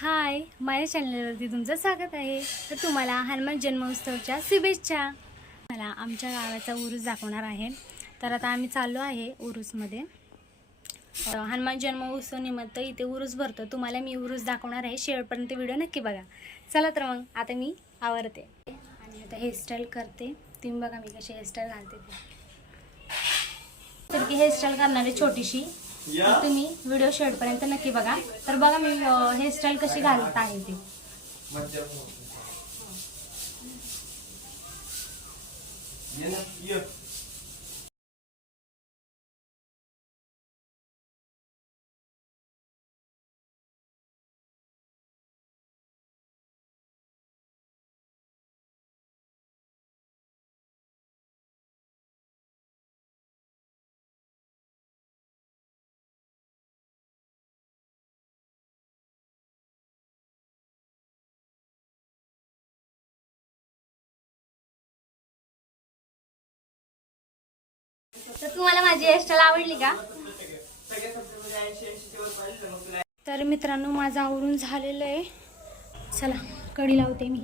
हाय, माझ्या चॅनलवरती तुमचं स्वागत आहे. तर तुम्हाला हनुमान जन्मोत्सवच्या शुभेच्छा. मला आमच्या गावाचा उरूस दाखवणार आहे. तर आता आम्ही चाललो आहे उरूसमध्ये. हनुमान जन्मोत्सव निमित्त इथे उरूस भरतो. तुम्हाला मी उरूस दाखवणार आहे. शेवटपर्यंत व्हिडिओ नक्की बघा. चला तर मग आता मी आवरते आणि आता हेअरस्टाईल करते. तुम्ही बघा मी कशी हेअरस्टाईल घालते तर की हेअरस्टाईल करणारी छोटीशी. तुम्ही व्हिडिओ शेवटपर्यंत नक्की बघा. तर बघा मी हेअरस्टाईल कशी घालत आहे ते. तर तुम्हाला माझी हेअरस्टाईल आवडली का? तर मित्रांनो, माझं आवरून झालेलं आहे. चला कढी लावते मी.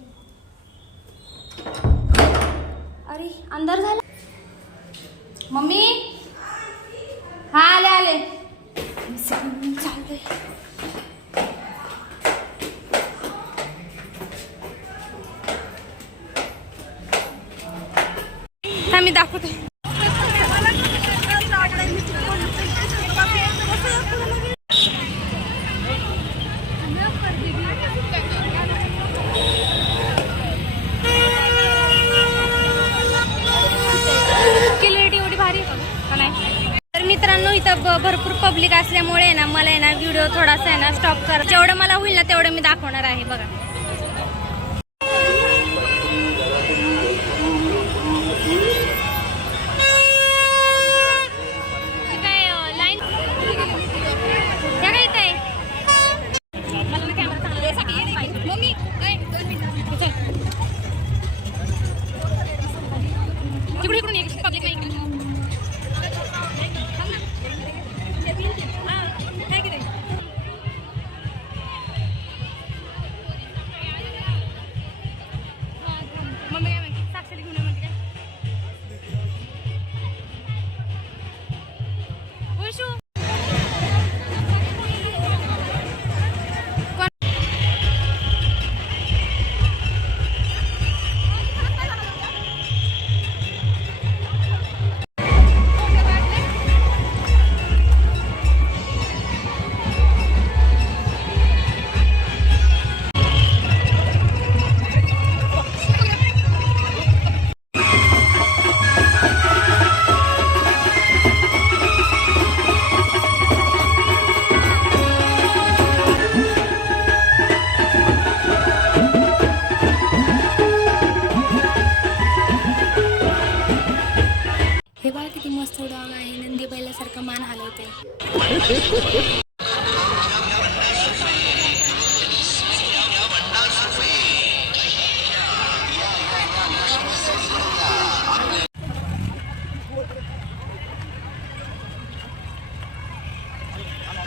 अरे अंधार झाला. मम्मी, हा आले आले. चालतंय. हा मी दाखवते. तर मित्रांनो, इथं भरपूर पब्लिक असल्यामुळे ना मला आहे ना व्हिडिओ थोडासा आहे ना स्टॉप कर. जेवढं मला होईल ना तेवढं मी दाखवणार आहे. बघा हे बघा किती मस्त डॉग आहे. नंदी बैलासारखं मान हलवते.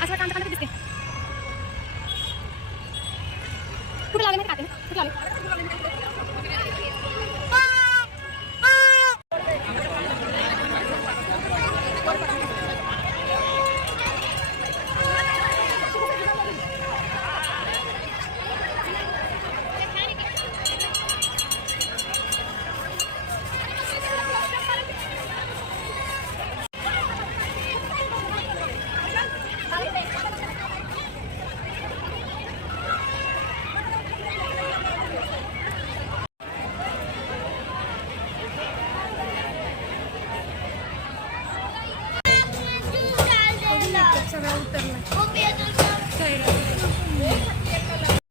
असं कांदा दिसते. कुठे लागले माहिती का? कुठे लागले?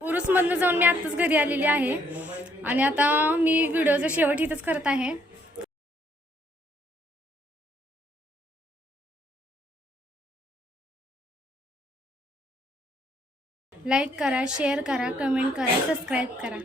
उरूसमधनं जाऊन मी आत्ताच घरी आलेली आहे आणि आता मी व्हिडिओचा शेवट इथंच करत आहे. लाईक करा, शेअर करा, कमेंट करा, सबस्क्राईब करा.